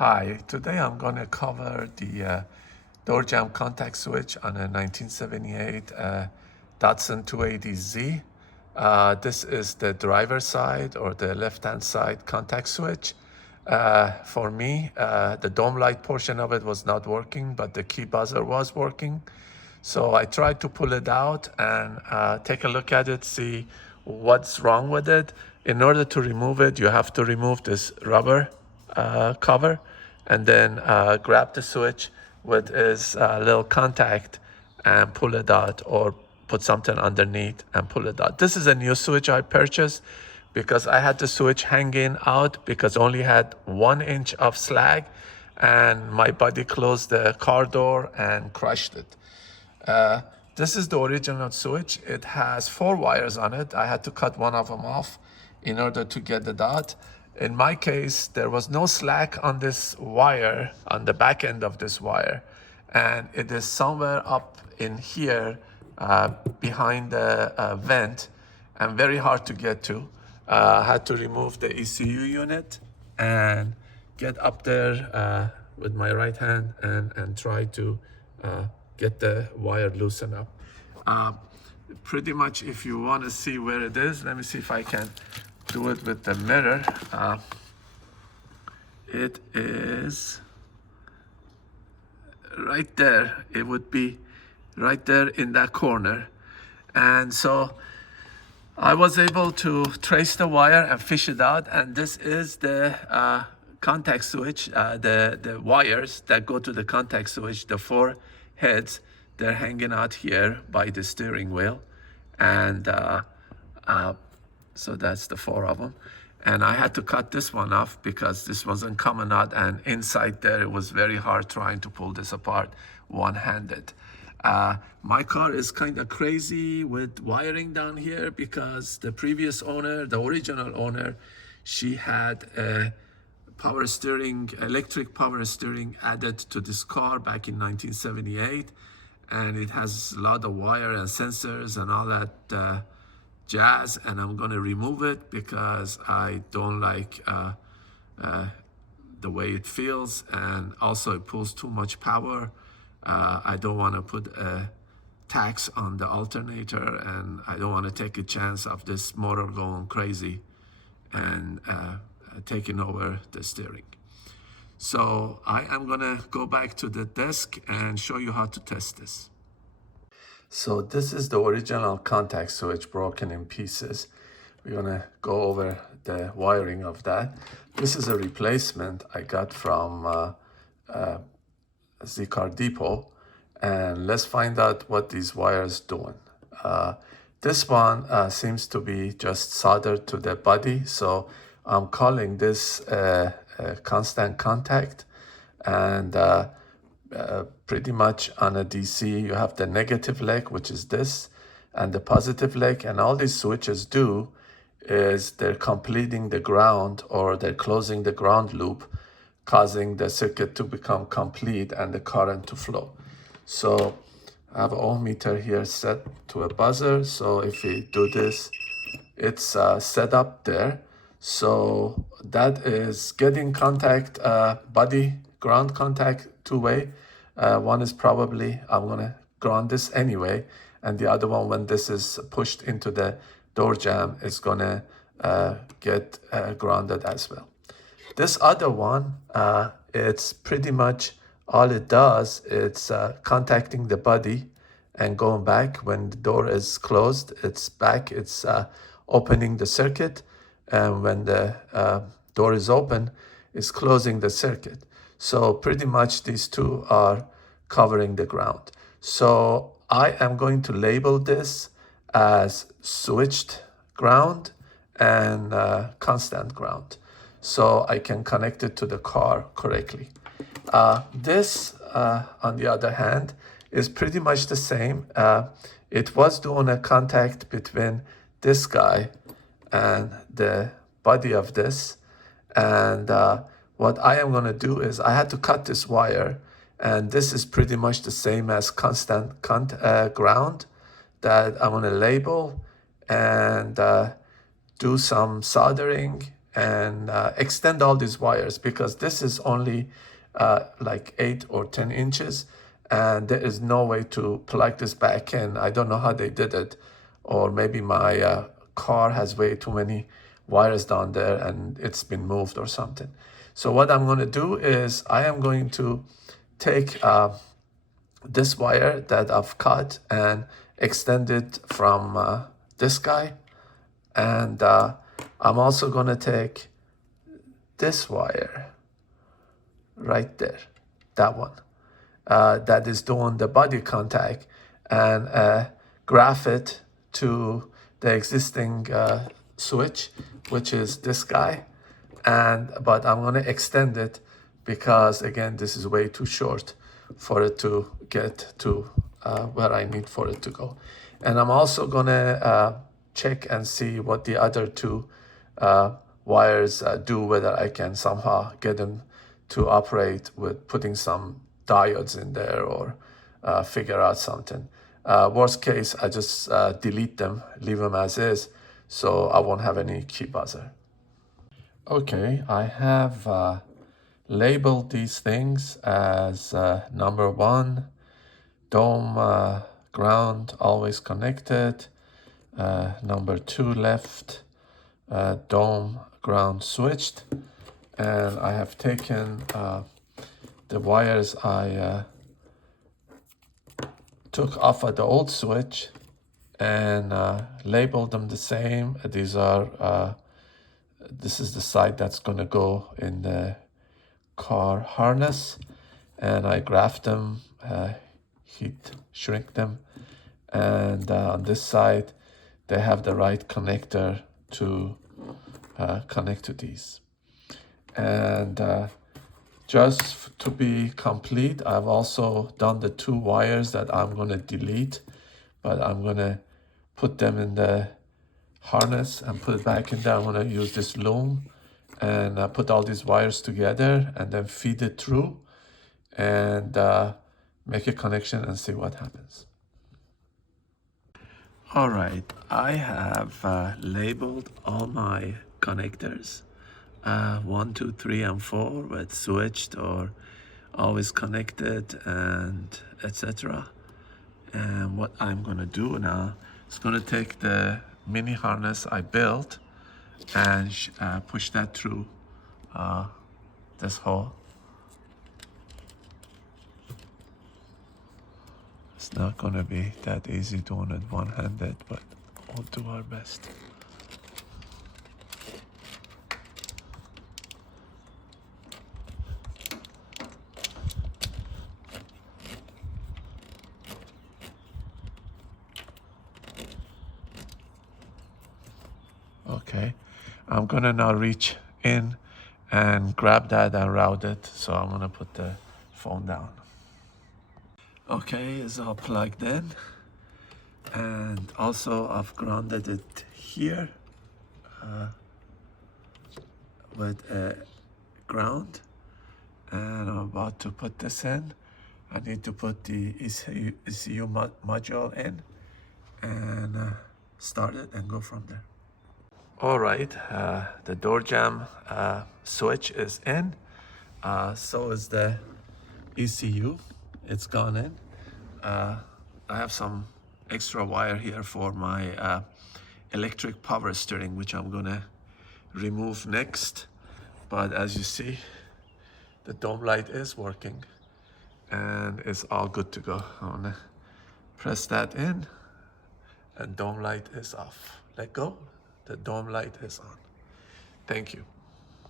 Hi, today I'm going to cover the door jamb contact switch on a 1978 Datsun 280Z. This is the driver side or the left-hand side contact switch. For me, the dome light portion of it was not working, but the key buzzer was working. So I tried to pull it out and take a look at it, see what's wrong with it. In order to remove it, you have to remove this rubber cover and then grab the switch with its little contact and pull it out, or put something underneath and pull it out. This is a new switch I purchased because I had the switch hanging out because I only had 1 inch of slag and my buddy closed the car door and crushed it. This is the original switch. It has 4 wires on it. I had to cut one of them off in order to get it out. In my case, there was no slack on this wire, on the back end of this wire. And it is somewhere up in here behind the vent and very hard to get to. I had to remove the ECU unit and get up there with my right hand and try to get the wire loosened up. Pretty much, if you want to see where it is, let me see if I can do it with the mirror. It is right there. It would be right there in that corner. And so I was able to trace the wire and fish it out. And this is the contact switch, the wires that go to the contact switch, the 4 heads, they're hanging out here by the steering wheel. And so that's the 4 of them. And I had to cut this one off because this wasn't coming out, and inside there it was very hard trying to pull this apart one-handed. My car is kind of crazy with wiring down here because the previous owner, the original owner, she had a power steering, electric power steering added to this car back in 1978. And it has a lot of wire and sensors and all that jazz, and I'm going to remove it because I don't like the way it feels, and also it pulls too much power. I don't want to put a tax on the alternator, and I don't want to take a chance of this motor going crazy and taking over the steering. So I am going to go back to the desk and show you how to test this. So this is the original contact switch broken in pieces. We're going to go over the wiring of that. This is a replacement I got from Z-Car Depot. And let's find out what these wires doing. This one seems to be just soldered to the body. So I'm calling this constant contact. And pretty much on a DC, you have the negative leg, which is this, and the positive leg. And all these switches do is they're completing the ground, or they're closing the ground loop, causing the circuit to become complete and the current to flow. So I have an ohm meter here set to a buzzer. So if we do this, it's set up there. So that is getting contact, body ground contact, 2-way. One is probably, I'm gonna ground this anyway, and the other one, when this is pushed into the door jamb, is gonna get grounded as well. This other one, it's pretty much all it does, it's contacting the body and going back. When the door is closed, it's back, it's opening the circuit, and when the door is open, it's closing the circuit. So pretty much these two are covering the ground. So I am going to label this as switched ground and constant ground, so I can connect it to the car correctly. This, on the other hand, is pretty much the same. It was doing a contact between this guy and the body of this. And what I am going to do is I had to cut this wire, and this is pretty much the same as constant ground that I'm going to label and do some soldering and extend all these wires, because this is only like 8 or 10 inches, and there is no way to plug this back in. I don't know how they did it, or maybe my car has way too many wires down there and it's been moved or something. So what I'm going to do is I am going to take this wire that I've cut and extend it from this guy, and I'm also going to take this wire right there, that one, that is doing the body contact, and graph it to the existing switch, which is this guy. But I'm going to extend it because, again, this is way too short for it to get to where I need for it to go. And I'm also going to check and see what the other two wires do, whether I can somehow get them to operate with putting some diodes in there, or figure out something. Worst case, I just delete them, leave them as is, so I won't have any key buzzer. Okay, I have labeled these things as number 1, dome ground always connected, number 2 left, dome ground switched, and I have taken the wires I took off of the old switch and labeled them the same. These are this is the side that's going to go in the car harness, and I graphed them, heat shrink them, and on this side they have the right connector to connect to these. And just to be complete, I've also done the 2 wires that I'm going to delete, but I'm going to put them in the harness and put it back in there. I'm going to use this loom and put all these wires together and then feed it through and make a connection and see what happens. All right, I have labeled all my connectors, 1, 2, 3, and 4 with switched or always connected and etc. And what I'm going to do now is going to take the mini harness I built and push that through this hole. It's not going to be that easy doing it one-handed, but we'll do our best. Okay, I'm gonna now reach in and grab that and route it. So I'm gonna put the phone down. Okay, it's all plugged in, and also I've grounded it here with a ground, and I'm about to put this in. I need to put the ECU module in and start it and go from there. All right, the door jamb switch is in, so is the ECU. It's gone in. I have some extra wire here for my electric power steering, which I'm gonna remove next. But as you see, the dome light is working and it's all good to go. I'm gonna press that in and dome light is off. Let go, the dome light is on. Thank you.